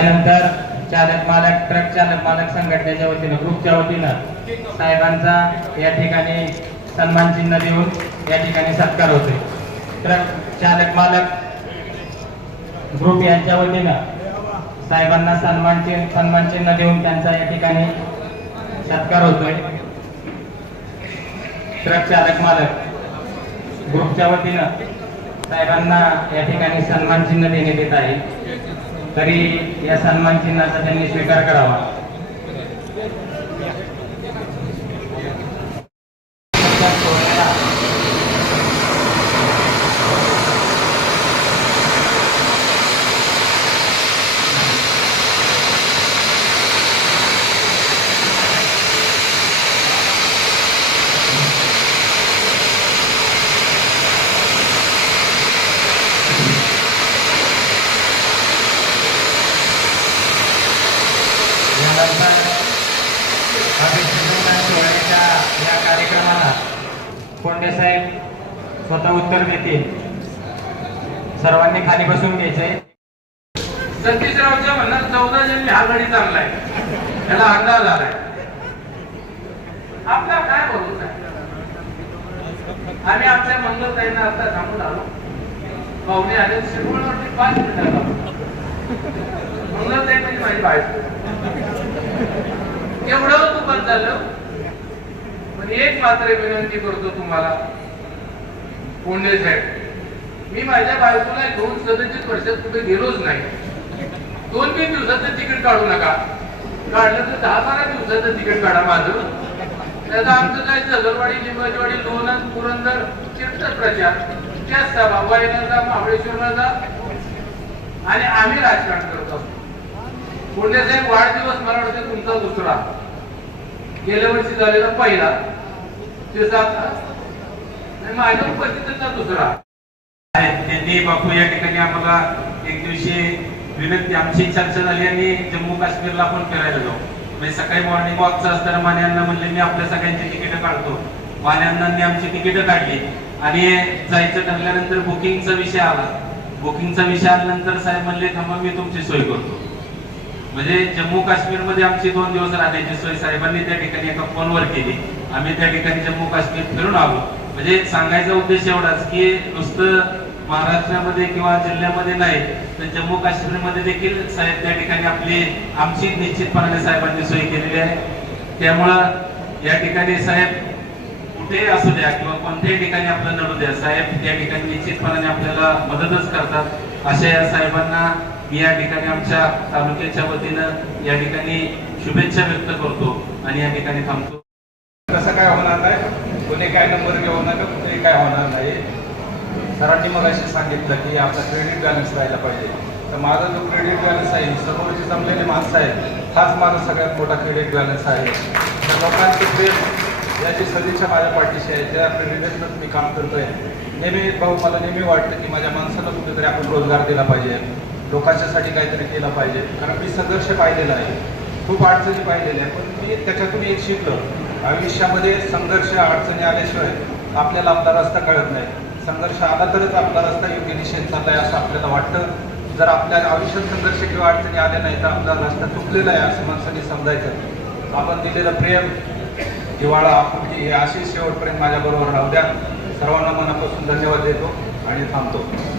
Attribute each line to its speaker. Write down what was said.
Speaker 1: त्यानंतर चालक मालक ट्रक चालक मालक संघटनेच्या वतीनं ग्रुपच्या वतीनं साहेबांचा या ठिकाणी सन्मान चिन्ह देऊन या ठिकाणी सत्कार होतोय. ट्रक चालक मालक ग्रुप यांच्या वतीनं साहेबांना सन्मान चिन्ह सन्मान चिन्ह देऊन त्यांचा या ठिकाणी सत्कार होतोय. ट्रक चालक मालक ग्रुपच्या वतीनं साहेबांना या ठिकाणी सन्मान चिन्ह देण्यात येत आहे. तरी या सन्मान चिन्हाचा त्यांनी स्वीकार करावा. यानंतर अभिषेक सोहळ्याच्या या कार्यक्रमाला कोंडे स्वतः उत्तर देतील. सर्वांनी खाली बसून घ्यायचे
Speaker 2: सतीशरावच्या म्हणणार चौदा जन्मी हा गडी चांगला आहे त्याला अंदाज आलाय. आपला काय बोलू आहे? आम्ही आपल्या मंगलताईंना आता सांगून आलो. पाहुणे आले शिरवळवरती पाच मिनिटाला मंगलताई म्हणजे माझी बायको. एवढं तू बंद झालं. पण एक मात्र विनंती करतो तुम्हाला. कोंडे साहेब मी माझ्या बायकोला घेऊन सदतीस वर्षात कुठे गेलोच नाही. दोन तीन दिवसाचं तिकीट काढू नका. काढलं तर दहा बारा दिवसाचं तिकीट काढा माझं. त्याचा आमचं काय जगलवाडी लिंबाजवाडी लोणंद पुरंदर चिरटच प्रचार त्याच सभा वायनाचा महाबळेश्वरला जा आणि आम्ही राजकारण करत. असतो कोंडे साहेब वाढदिवस मला वाटते तुमचा दुसरा गेल्या वर्षी झालेला पहिला ते माझ्या उपस्थितीचा दुसरा.
Speaker 3: त्यांनी बापू या ठिकाणी आम्हाला एक दिवशी विनंती आमची चर्चा झाली आणि जम्मू काश्मीरला आपण फिरायला जाऊ. म्हणजे सकाळी मॉर्निंग वॉकचं असताना मान्यांना म्हणले मी आपल्या सगळ्यांची तिकीटं काढतो. मान्यांनी आमची तिकीटं काढली. आणि जायचं ठरल्यानंतर बुकिंगचा विषय आला. बुकिंगचा विषय आल्यानंतर साहेब म्हणले थांबा मी तुमची सोय करतो. म्हणजे जम्मू काश्मीरमध्ये आमची दोन दिवस राहण्याची सोय साहेबांनी त्या ठिकाणी एका फोनवर केली. आम्ही त्या ठिकाणी जम्मू काश्मीर फिरून आलो. म्हणजे सांगायचा उद्देश एवढाच की नुसतं महाराष्ट्रामध्ये किंवा जिल्ह्यामध्ये नाही तर जम्मू काश्मीरमध्ये देखील साहेब त्या ठिकाणी आपली आमची निश्चितपणाने साहेबांनी सोय केलेली आहे. त्यामुळं या ठिकाणी साहेब कुठेही असू द्या किंवा कोणत्याही ठिकाणी आपलं नडू द्या साहेब त्या ठिकाणी निश्चितपणाने आपल्याला मदतच करतात. अशा या साहेबांना मी या ठिकाणी आमच्या तालुक्याच्या वतीनं या ठिकाणी शुभेच्छा व्यक्त करतो आणि या ठिकाणी थांबतो.
Speaker 4: कसं काय होणार नाही? कोणी काय नंबर घेऊ नका काय होणार नाही. सरांनी मला अशी सांगितलं की आमचा क्रेडिट बॅलन्स राहायला पाहिजे. तर माझा जो क्रेडिट बॅलन्स आहे समोर जी जमलेली माणसं आहेत हाच माझा सगळ्यात मोठा क्रेडिट बॅलन्स आहे. तर लोकांचे प्रेम याची सदिच्छा माझ्या पाठीशी आहे. त्या प्रेरणेतूनच मी काम करतोय. नेहमी भाऊ मला नेहमी वाटतं की माझ्या माणसाला कुठेतरी आपण रोजगार दिला पाहिजे. लोकांच्यासाठी काहीतरी केलं पाहिजे. कारण मी संघर्ष पाहिलेला आहे. खूप अडचणी पाहिलेल्या आहे पण मी त्याच्यातून एक शिकलो. आयुष्यामध्ये संघर्ष अडचणी आल्याशिवाय आपल्याला आपला रस्ता कळत नाही. संघर्ष आला तरच आपला रस्ता योग्य दिशेने आहे असं आपल्याला वाटतं. जर आपल्या आयुष्यात संघर्ष किंवा अडचणी आल्या नाही तर आपला रस्ता चुकलेला आहे असं माणसाने समजायचं. आपण दिलेलं प्रेम हिवाळा आपुलकी हे अशी शेवटपर्यंत माझ्याबरोबर राहू द्या. सर्वांना मनापासून धन्यवाद देतो आणि थांबतो.